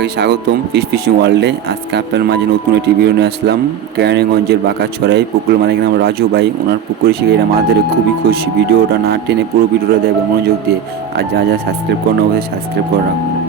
সবাইকে স্বাগতম fish fishing ওয়ার্ল্ডে আজকে আপনার মাঝে নতুন একটি ভিডিও নিয়ে আসলাম। কেরানীগঞ্জের বাঁকাছড়াই পুকুর মালিক নাম রাজু ভাই। ওনার পুকুরে শিখে এরা মাছ ধরে খুবই খুশি। ভিডিওটা না টেনে পুরো ভিডিওটা দেবে মনোযোগ দিয়ে। আর যা যা সাবস্ক্রাইব করেন অবশ্যই সাবস্ক্রাইব করে রাখুন।